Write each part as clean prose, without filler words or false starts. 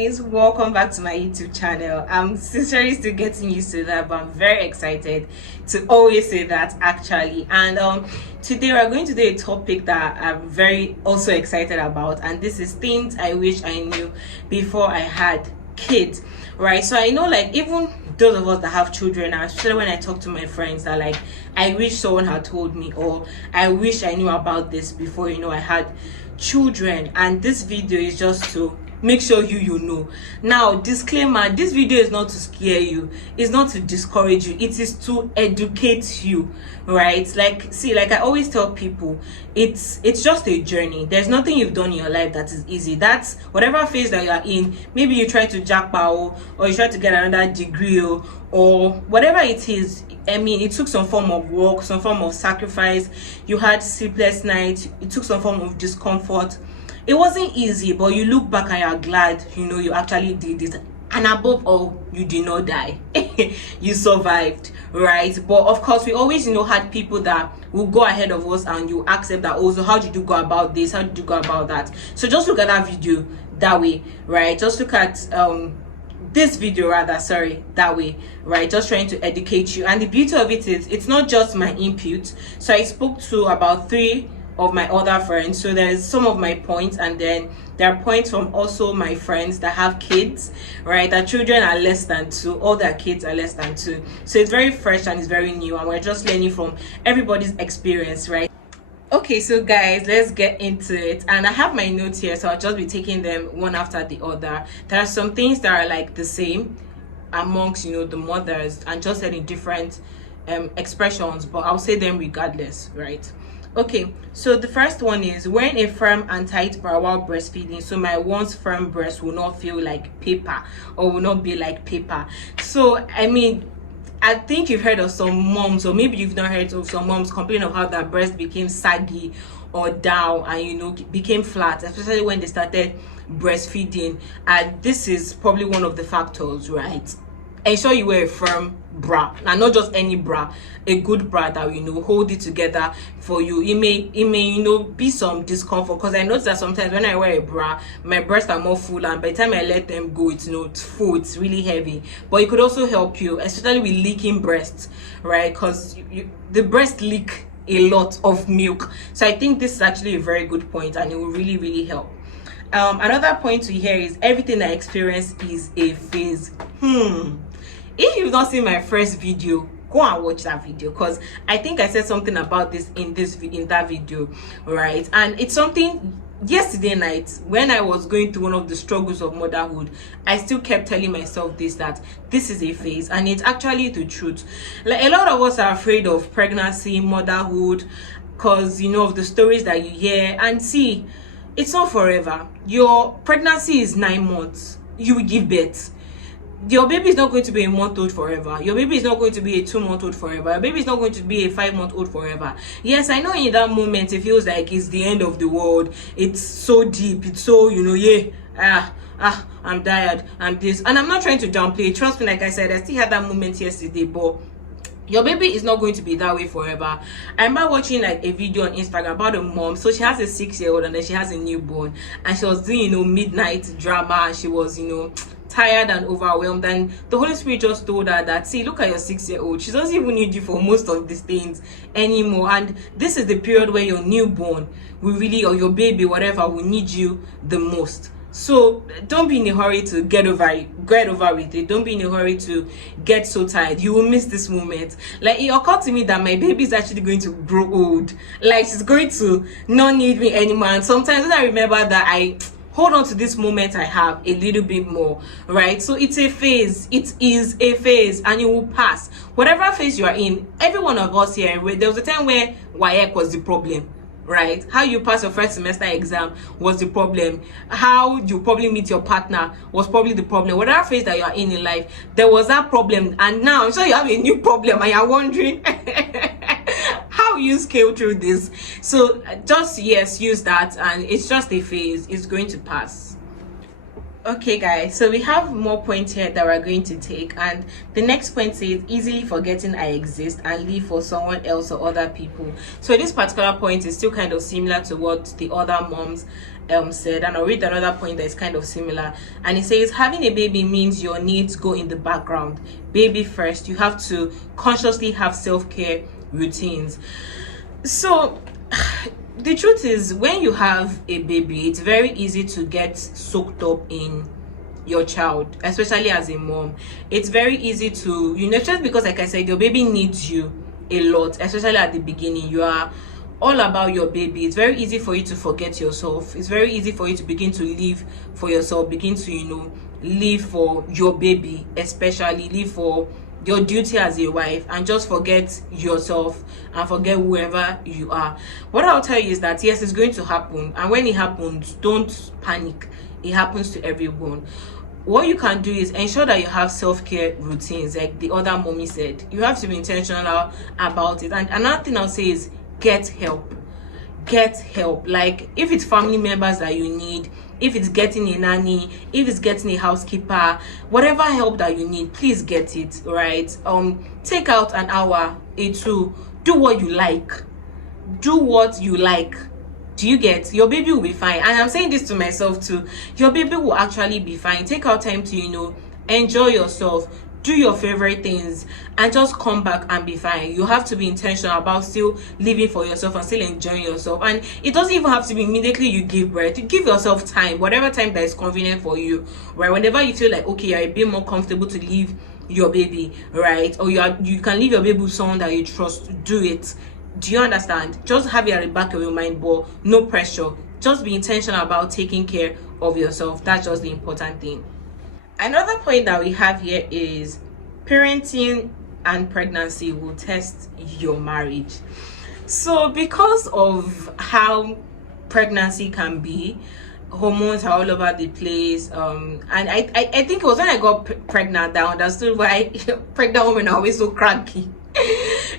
guys, welcome back to my YouTube channel. I'm sincerely still getting used to that, but I'm very excited to always say that actually. And today we're going to do a topic that I'm very also excited about, and this is things I wish I knew before I had kids. Right, so I know, like, even those of us that have children, especially when I talk to my friends, that like, I wish someone had told me, or I wish I knew about this before I had children. And this video is just to make sure you know. Now, disclaimer, this video is not to scare you, it's not to discourage you, it is to educate you, right? Like, see, like I always tell people, it's just a journey. There's nothing you've done in your life that is easy. That's whatever phase that you are in. Maybe you try to jackpot, or you try to get another degree, or whatever it is. I mean, it took some form of work, some form of sacrifice. You had sleepless nights, it took some form of discomfort. It wasn't easy, but you look back and you're glad you actually did it. And above all, you did not die. You survived, right? But of course, we always had people that will go ahead of us, and you accept that also. How did you go about this? How did you go about that? So just look at that video that way, right? Just look at this video rather, sorry, that way, right? Just trying to educate you. And the beauty of it is, it's not just my input. So I spoke to about 3 of my other friends, so there's some of my points, and then there are points from also my friends that have kids, right? Their children are less than 2, all their kids are less than 2. So it's very fresh and it's very new, and we're just learning from everybody's experience, right? Okay, so guys, let's get into it. And I have my notes here, so I'll just be taking them one after the other. There are some things that are like the same amongst the mothers, and just in different expressions, but I'll say them regardless, right? Okay, so the first one is wearing a firm and tight bra while breastfeeding, so my once firm breast will not feel like paper, or will not be like paper. So I mean, I think you've heard of some moms, or maybe you've not heard of some moms complain of how their breast became saggy or down, and became flat, especially when they started breastfeeding. And this is probably one of the factors, right? Ensure you wear a firm bra, and not just any bra, a good bra that hold it together for you. It may be some discomfort, because I notice that sometimes when I wear a bra, my breasts are more full, and by the time I let them go, it's full, it's really heavy. But it could also help you, especially with leaking breasts, right? Because the breast leak a lot of milk. So I think this is actually a very good point, and it will really help. Another point to hear is everything I experience is a phase. If you've not seen my first video, go and watch that video, because I think I said something about this in that video, right? And it's something yesterday night when I was going through one of the struggles of motherhood. I still kept telling myself that this is a phase, and it's actually the truth. Like, a lot of us are afraid of pregnancy, motherhood, because of the stories that you hear. And see, it's not forever. Your pregnancy is 9 months. You will give birth. Your baby is not going to be a month-old forever. Your baby is not going to be a 2-month-old forever. Your baby is not going to be a 5-month-old forever. Yes, I know in that moment it feels like it's the end of the world. It's so deep. It's so, I'm tired, I'm this. And I'm not trying to downplay. Trust me, like I said, I still had that moment yesterday, but your baby is not going to be that way forever. I remember watching like a video on Instagram about a mom. So she has a 6-year-old, and then she has a newborn, and she was doing midnight drama, and she was tired and overwhelmed, and the Holy Spirit just told her that, see, look at your 6-year-old, she doesn't even need you for most of these things anymore, and this is the period where your newborn will really, or your baby, whatever, will need you the most. So don't be in a hurry to get over with it. Don't be in a hurry to get so tired. You will miss this moment. Like, it occurred to me that my baby is actually going to grow old. Like, she's going to not need me anymore. And sometimes when I remember that, I hold on to this moment I have a little bit more, right? So it's a phase. It is a phase, and it will pass. Whatever phase you are in, every one of us here, there was a time where WAEC was the problem, right? How you pass your first semester exam was the problem. How you probably meet your partner was probably the problem. Whatever phase that you are in life, there was that problem, and now I'm sure you have a new problem, and you're wondering how you scale through this. So just, yes, use that, and it's just a phase. It's going to pass. Okay, guys, so we have more points here that we're going to take, and the next point says easily forgetting I exist and live for someone else or other people. So this particular point is still kind of similar to what the other moms said, and I'll read another point that is kind of similar. And it says having a baby means your needs go in the background. Baby first. You have to consciously have self-care routines. So the truth is, when you have a baby, it's very easy to get soaked up in your child, especially as a mom. It's very easy to, just because, like I said, your baby needs you a lot, especially at the beginning. You are all about your baby. It's very easy for you to forget yourself. It's very easy for you to begin to live for yourself, begin to, live for your baby, especially live for your duty as a wife, and just forget yourself and forget whoever you are. What I'll tell you is that yes, it's going to happen, and when it happens, don't panic. It happens to everyone. What you can do is ensure that you have self-care routines, like the other mommy said. You have to be intentional about it. And another thing I'll say is get help. Like, if it's family members that you need, if it's getting a nanny, if it's getting a housekeeper, whatever help that you need, please get it. Right? Take out an hour, two. Do what you like. Do you get? Your baby will be fine. And I'm saying this to myself too. Your baby will actually be fine. Take out time to enjoy yourself, do your favorite things, and just come back and be fine. You have to be intentional about still living for yourself and still enjoying yourself. And it doesn't even have to be immediately you give birth. You give yourself time, whatever time that is convenient for you, right? Whenever you feel like, okay, you're a bit more comfortable to leave your baby, right? Or you can leave your baby with someone that you trust. Do it. Do you understand? Just have it at the back of your mind, but no pressure. Just be intentional about taking care of yourself. That's just the important thing. Another point that we have here is parenting and pregnancy will test your marriage. So because of how pregnancy can be, hormones are all over the place, and I think it was when I got pregnant that I understood why pregnant women are always so cranky.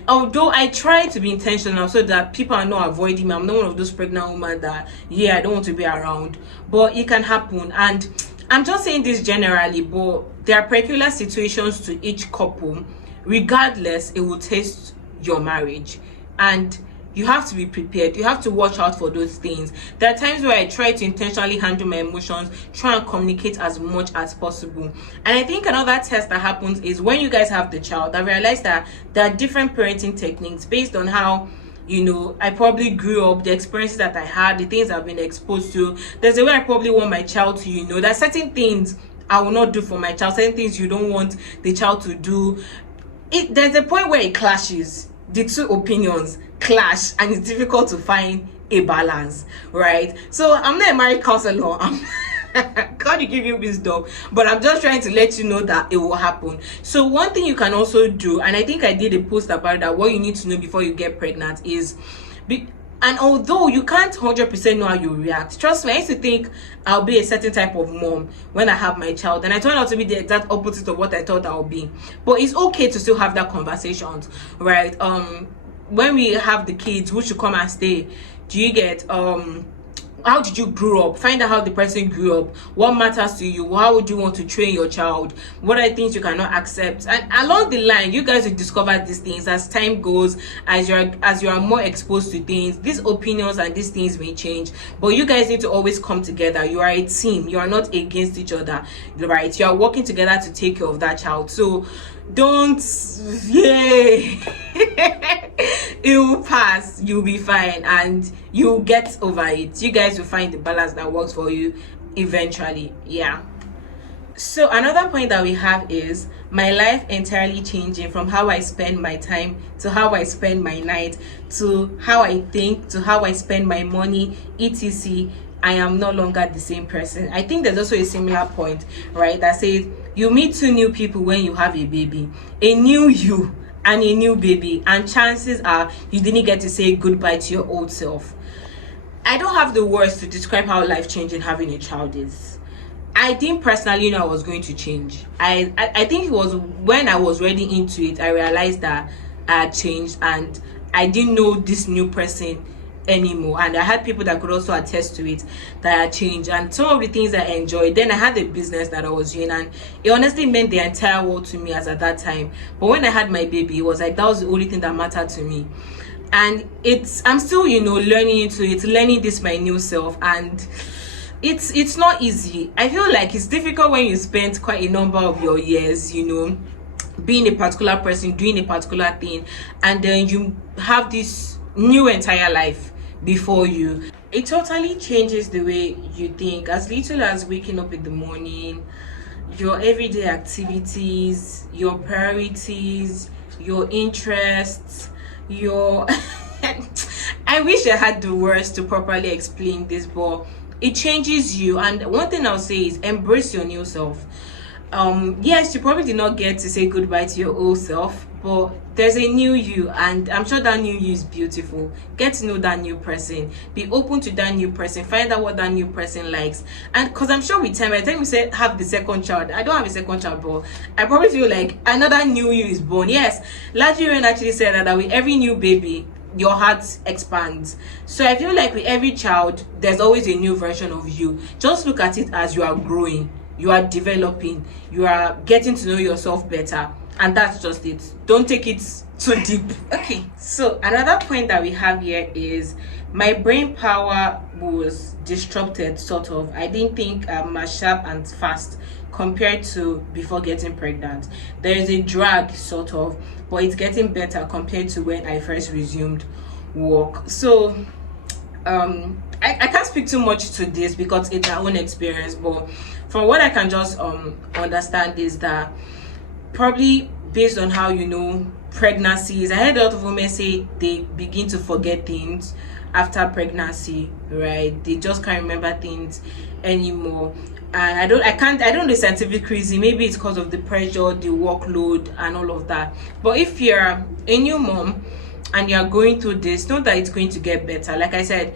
Although I try to be intentional so that people are not avoiding me. I'm not one of those pregnant women that I don't want to be around, but it can happen. And I'm just saying this generally, but there are peculiar situations to each couple. Regardless, it will test your marriage, and you have to be prepared. You have to watch out for those things. There are times where I try to intentionally handle my emotions, try and communicate as much as possible. And I think another test that happens is when you guys have the child. I realize that there are different parenting techniques based on how I probably grew up, the experiences that I had, the things I've been exposed to. There's a way I probably want my child to, there are certain things I will not do for my child, certain things you don't want the child to do. There's a point where it clashes. The two opinions clash, and it's difficult to find a balance, right? So I'm not a marriage counselor. God, you give you wisdom, but I'm just trying to let you know that it will happen. So one thing you can also do, and I think I did a post about that, what you need to know before you get pregnant is and although you can't 100% know how you react, trust me, I used to think I'll be a certain type of mom when I have my child, and I turned out to be the exact opposite of what I thought I'll be. But it's okay to still have that conversations, right? When we have the kids, who should come and stay? Do you get how did you grow up? Find out how the person grew up. What matters to you? How would you want to train your child? What are things you cannot accept? And along the line, you guys will discover these things as time goes, as you are more exposed to things. These opinions and these things may change, but you guys need to always come together. You are a team. You are not against each other, right? You are working together to take care of that child. So don't it will pass. You'll be fine, and you'll get over it. You guys will find the balance that works for you eventually. So another point that we have is my life entirely changing from how I spend my time to how I spend my night to how I think to how I spend my money, etc. I am no longer the same person. I think there's also a similar point, right, that says you meet two new people when you have a baby, a new you and a new baby, and chances are you didn't get to say goodbye to your old self. I don't have the words to describe how life-changing having a child is. I didn't personally know I was going to change. I think it was when I was ready into it, I realized that I had changed, and I didn't know this new person anymore. And I had people that could also attest to it, that I changed. And some of the things I enjoyed, then I had a business that I was doing, and it honestly meant the entire world to me as at that time. But when I had my baby, it was like that was the only thing that mattered to me. And I'm still, learning into it, learning this my new self. And it's not easy. I feel like it's difficult when you spend quite a number of your years, being a particular person, doing a particular thing, and then you have this new entire life before you. It totally changes the way you think, as little as waking up in the morning, your everyday activities, your priorities, your interests, your I wish I had the words to properly explain this, but it changes you. And one thing I'll say is embrace your new self. Yes, you probably did not get to say goodbye to your old self, but there's a new you, and I'm sure that new you is beautiful. Get to know that new person, be open to that new person, find out what that new person likes. And because I'm sure with time, by the time you say have the second child, I don't have a second child, but I probably feel like another new you is born. Yes, Nigerian actually said that with every new baby your heart expands. So I feel like with every child there's always a new version of you. Just look at it as you are growing, you are developing, you are getting to know yourself better, and that's just it. Don't take it too deep. Okay, so another point that we have here is my brain power was disrupted, sort of. I didn't think I'm as sharp and fast compared to before getting pregnant. There is a drag, sort of, but it's getting better compared to when I first resumed work. So I can't speak too much to this because it's our own experience, but from what I can just understand is that probably based on how pregnancies, I heard a lot of women say they begin to forget things after pregnancy, right? They just can't remember things anymore. And I don't know the scientific reason. Maybe it's because of the pressure, the workload, and all of that. But if you're a new mom and you're going through this, know that it's going to get better. Like I said,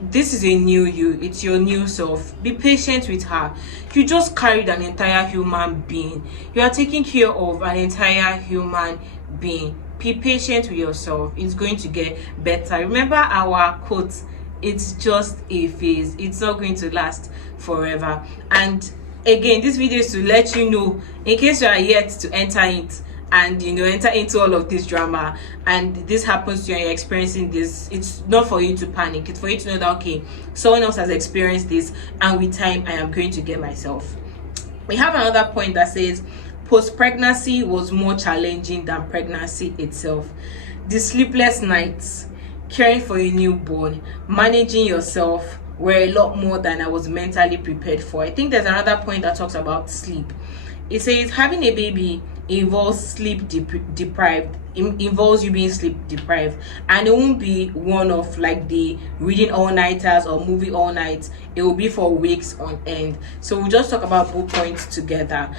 this is a new you, it's your new self. Be patient with her. You just carried an entire human being. You are taking care of an entire human being. Be patient with yourself. It's going to get better. Remember our quote, it's just a phase. It's not going to last forever. And again, this video is to let you know, in case you are yet to enter it and enter into all of this drama, and this happens to you and you're experiencing this, it's not for you to panic. It's for you to know that okay, someone else has experienced this, and with time I am going to get myself. We have another point that says post-pregnancy was more challenging than pregnancy itself. The sleepless nights, caring for a newborn, managing yourself were a lot more than I was mentally prepared for. I think there's another point that talks about sleep. It says having a baby involves sleep deprived. Involves you being sleep deprived, and it won't be one of like the reading all nighters or movie all night. It will be for weeks on end. So we'll just talk about both points together.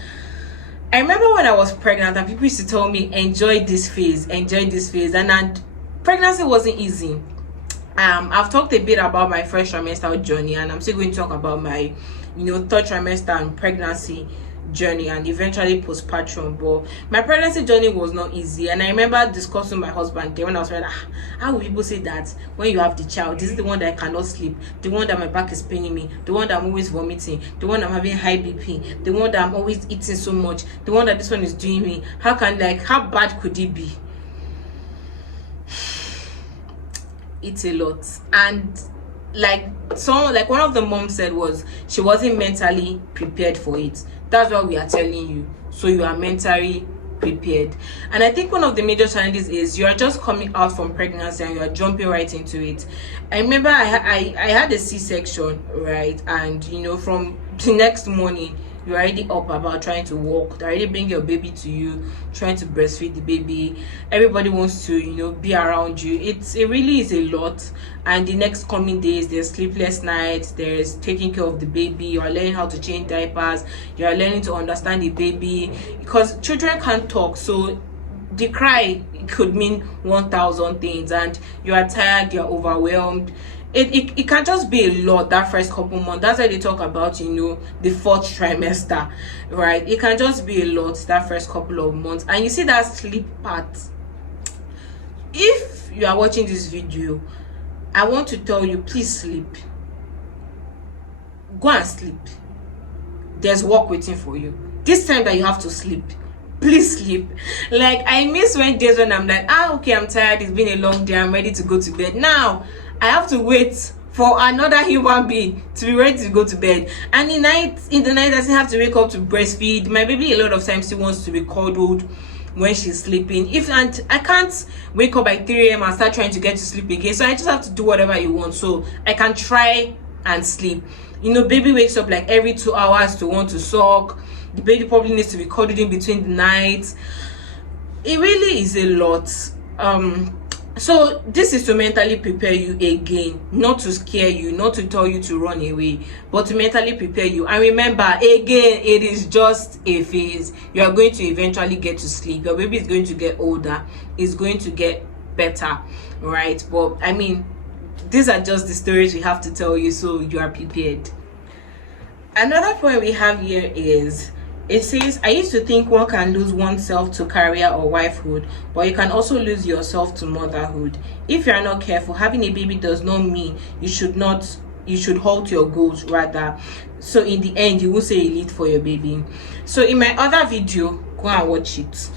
I remember when I was pregnant and people used to tell me enjoy this phase, and pregnancy wasn't easy. I've talked a bit about my first trimester journey, and I'm still going to talk about my third trimester and pregnancy journey, and eventually postpartum. But my pregnancy journey was not easy, and I remember discussing with my husband when I was like, how will people say that when you have the child? This is the one that I cannot sleep, the one that my back is paining me, the one that I'm always vomiting, the one I'm having high BP, the one that I'm always eating so much, the one that this one is doing me. How bad could it be? It's a lot. And one of the moms said was she wasn't mentally prepared for it. That's what we are telling you, so you are mentally prepared. And I think one of the major challenges is you are just coming out from pregnancy and you are jumping right into it. I remember I had a C-section, right? And from the next morning you're already up about trying to walk. They already bring your baby to you, trying to breastfeed the baby. Everybody wants to be around you. It really is a lot. And the next coming days, there's sleepless nights, there's taking care of the baby, you are learning how to change diapers, you are learning to understand the baby, because children can't talk. So the cry could mean 1,000 things, and you are tired, you're overwhelmed. It can just be a lot that first couple months. That's why they talk about the fourth trimester, right? It can just be a lot that first couple of months. And you see that sleep part. If you are watching this video I want to tell you, please sleep. Go and sleep. There's work waiting for you. This time that you have to sleep, please sleep. Like, I miss days when I'm like, okay, I'm tired, it's been a long day, I'm ready to go to bed. Now I have to wait for another human being to be ready to go to bed. And in the night I still have to wake up to breastfeed. My baby a lot of times still wants to be cuddled when she's sleeping. And I can't wake up by 3 a.m. and start trying to get to sleep again, so I just have to do whatever you want so I can try and sleep. Baby wakes up like every 2 hours to want to suck. The baby probably needs to be cuddled in between the nights. It really is a lot. So this is to mentally prepare you again, not to scare you, not to tell you to run away, but to mentally prepare you. And remember, again, it is just a phase. You are going to eventually get to sleep. Your baby is going to get older. It's going to get better, right? But I mean, these are just the stories we have to tell you so you are prepared. Another point we have here is, it says, I used to think one can lose oneself to career or wifehood, but you can also lose yourself to motherhood. If you are not careful, having a baby does not mean you should halt your goals, rather. So in the end, you will say you lead for your baby. So in my other video, go and watch it.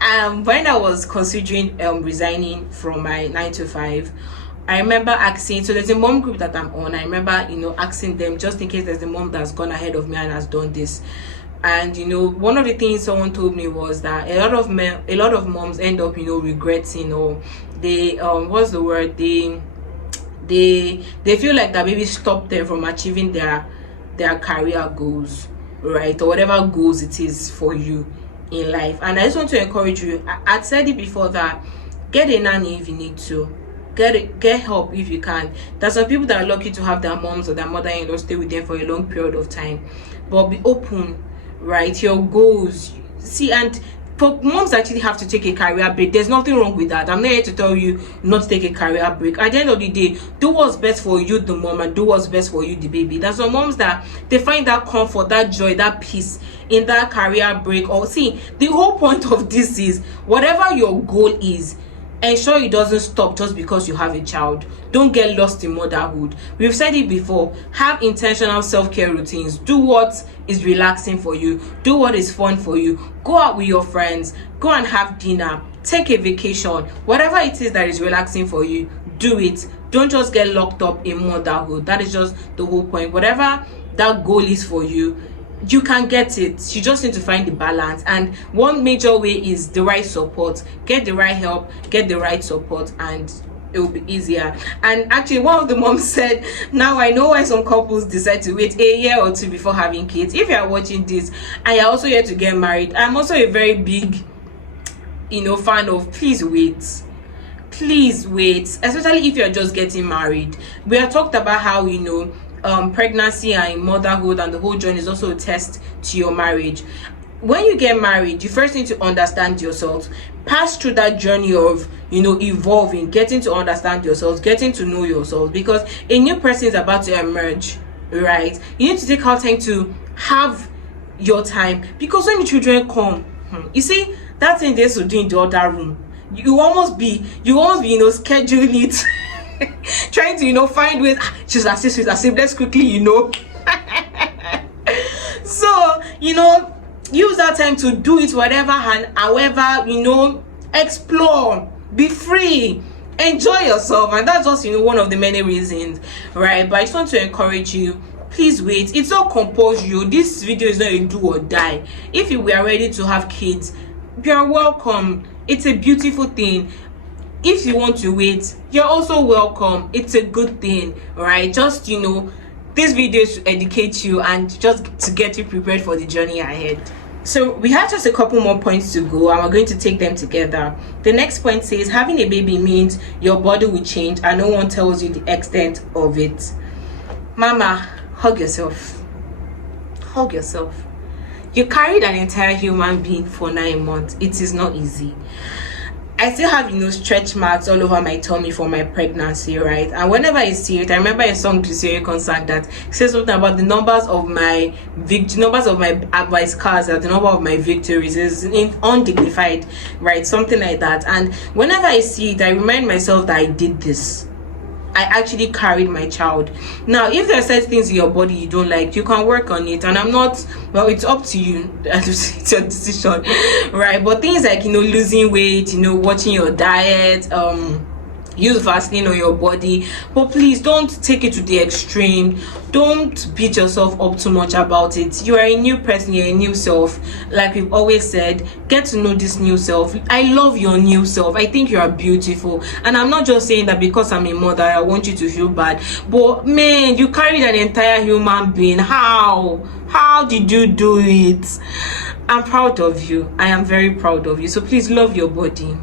When I was considering resigning from my 9 to 5, I remember asking, so there's a mom group that I'm on. I remember, asking them, just in case there's a mom that's gone ahead of me and has done this. And one of the things someone told me was that a lot of moms end up regretting, or they what's the word, they feel like that maybe stopped them from achieving their career goals, right, or whatever goals it is for you in life. And I just want to encourage you. I'd said it before that get a nanny if you need to. Get help if you can. There's some people that are lucky to have their moms or their mother-in-law stay with them for a long period of time, but be open, right? Your goals. See, and for moms actually have to take a career break. There's nothing wrong with that. I'm not here to tell you not to take a career break. At the end of the day, do what's best for you, the mom, and do what's best for you, the baby. There's some moms that they find that comfort, that joy, that peace in that career break. Or see, the whole point of this is whatever your goal is, ensure it doesn't stop just because you have a child. Don't get lost in motherhood. We've said it before. Have intentional self-care routines. Do what is relaxing for you. Do what is fun for you. Go out with your friends. Go and have dinner. Take a vacation. Whatever it is that is relaxing for you, do it. Don't just get locked up in motherhood. That is just the whole point. Whatever that goal is for you, you can get it. You just need to find the balance, and one major way is the right support. Get the right help, get the right support, and it will be easier. And actually, one of the moms said, now I know why some couples decide to wait a year or two before having kids. If you are watching this and you're also here to get married, I'm also a very big fan of please wait, especially if you're just getting married. We have talked about how pregnancy and motherhood and the whole journey is also a test to your marriage. When you get married, you first need to understand yourself, pass through that journey of evolving, getting to understand yourselves, getting to know yourselves, because a new person is about to emerge, right? You need to take out time to have your time, because when the children come, you see that thing they used to do in the other room, you almost be scheduling it trying to find ways, she's assist, let's quickly so use that time to do it whatever and however, explore, be free, enjoy yourself. And that's just one of the many reasons, right? But I just want to encourage you, please wait. It's not compulsory. This video is not a do or die. If you were ready to have kids, you're welcome. It's a beautiful thing. If you want to wait, you're also welcome. It's a good thing, right? Just this video is to educate you and just to get you prepared for the journey ahead. So we have just a couple more points to go, and we're going to take them together. The next point says having a baby means your body will change and no one tells you the extent of it. Mama, hug yourself. You carried an entire human being for 9 months. It is not easy. I still have stretch marks all over my tummy from my pregnancy, right? And whenever I see it, I remember a song to Siri concert that says something about the numbers of my scars, the number of my victories is undignified, right? Something like that. And whenever I see it, I remind myself that I did this. I actually carried my child. Now if there are certain things in your body you don't like, you can work on it, and I'm not, well, it's up to you. It's your decision, right? But things like, you know, losing weight, you know, watching your diet, use Vaseline on your body, but please don't take it to the extreme. Don't beat yourself up too much about it. You are a new person, you're a new self. Like we've always said, get to know this new self. I love your new self. I think you are beautiful, and I'm not just saying that because I'm a mother I want you to feel bad, but man, you carried an entire human being. How did you do it? I'm proud of you. I am very proud of you. So please love your body.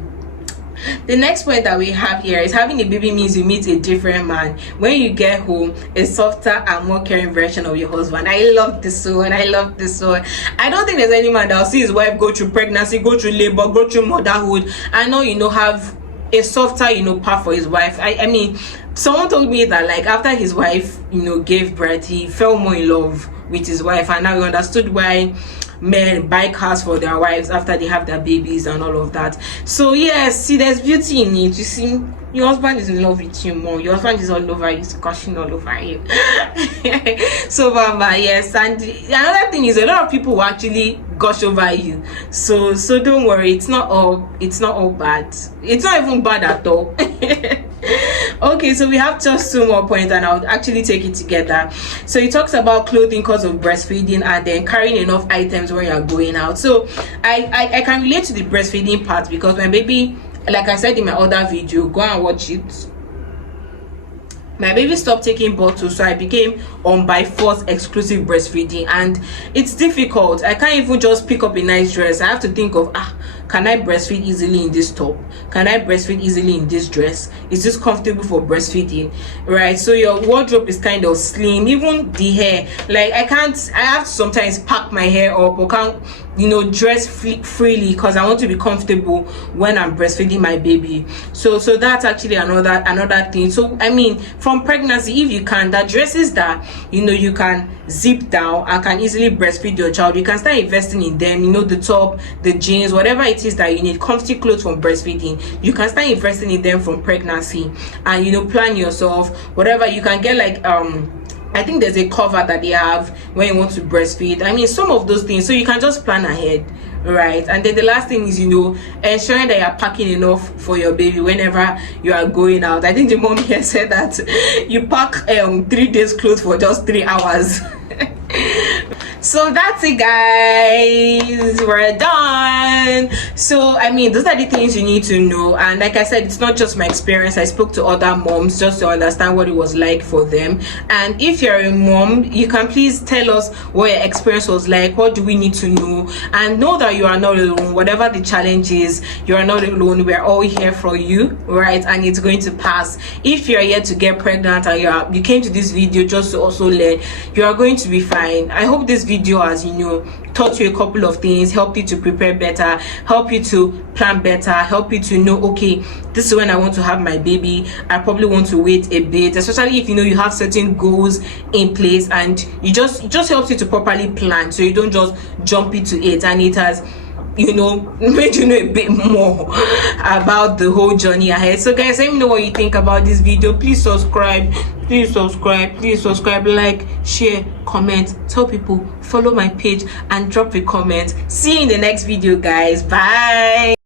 The next point that we have here is having a baby means you meet a different man. When you get home, a softer and more caring version of your husband. I love this one. I love this one. I don't think there's any man that will see his wife go through pregnancy, go through labor, go through motherhood, and know, you know, have a softer, you know, part for his wife. I mean, someone told me that, like, after his wife, you know, gave birth, he fell more in love with his wife, and now he understood why men buy cars for their wives after they have their babies and all of that. So yes, see, there's beauty in it. You see, your husband is in love with you more. Your husband is all over you, gushing all over you. So Mama, yes. And another thing is, a lot of people will actually gush over you. So don't worry, it's not all bad. It's not even bad at all. Okay, so we have just 2 more points, and I'll actually take it together. So it talks about clothing because of breastfeeding, and then carrying enough items when you're going out. So I can relate to the breastfeeding part, because my baby, like I said in my other video, go and watch it, my baby stopped taking bottles, so I became on by force exclusive breastfeeding, and it's difficult. I can't even just pick up a nice dress. I have to think of, can I breastfeed easily in this top? Can I breastfeed easily in this dress? Is this comfortable for breastfeeding? Right? So your wardrobe is kind of slim. Even the hair, like I have to sometimes pack my hair up, or can't, you know, dress freely, because I want to be comfortable when I'm breastfeeding my baby. So that's actually another thing. So I mean, from pregnancy, if you can, that dresses that, you know, you can zip down and can easily breastfeed your child, you can start investing in them. You know, the top, the jeans, whatever it is that you need, comfy clothes from breastfeeding, you can start investing in them from pregnancy. And, you know, plan yourself, whatever you can get, like I think there's a cover that they have when you want to breastfeed. I mean, some of those things, so you can just plan ahead, right? And then the last thing is, you know, ensuring that you're packing enough for your baby whenever you are going out. I think the mom here said that you pack 3 days clothes for just 3 hours. So that's it, guys, we're done. So I mean, those are the things you need to know, and like I said, it's not just my experience. I spoke to other moms just to understand what it was like for them. And if you're a mom, you can please tell us what your experience was like. What do we need to know? And know that you are not alone. Whatever the challenge is, you are not alone. We're all here for you, right? And it's going to pass. If you're yet to get pregnant and you came to this video just to also learn, you are going to be fine. I hope this video has, you know, taught you a couple of things, help you to prepare better, help you to plan better, help you to know, okay, this is when I want to have my baby. I probably want to wait a bit, especially if you know you have certain goals in place, and it just helps you to properly plan, so you don't just jump into it. And it has, you know, made you know a bit more about the whole journey ahead. So guys, let me know what you think about this video. Please subscribe, like, share, comment, tell people, follow my page, and drop a comment. See you in the next video, guys. Bye.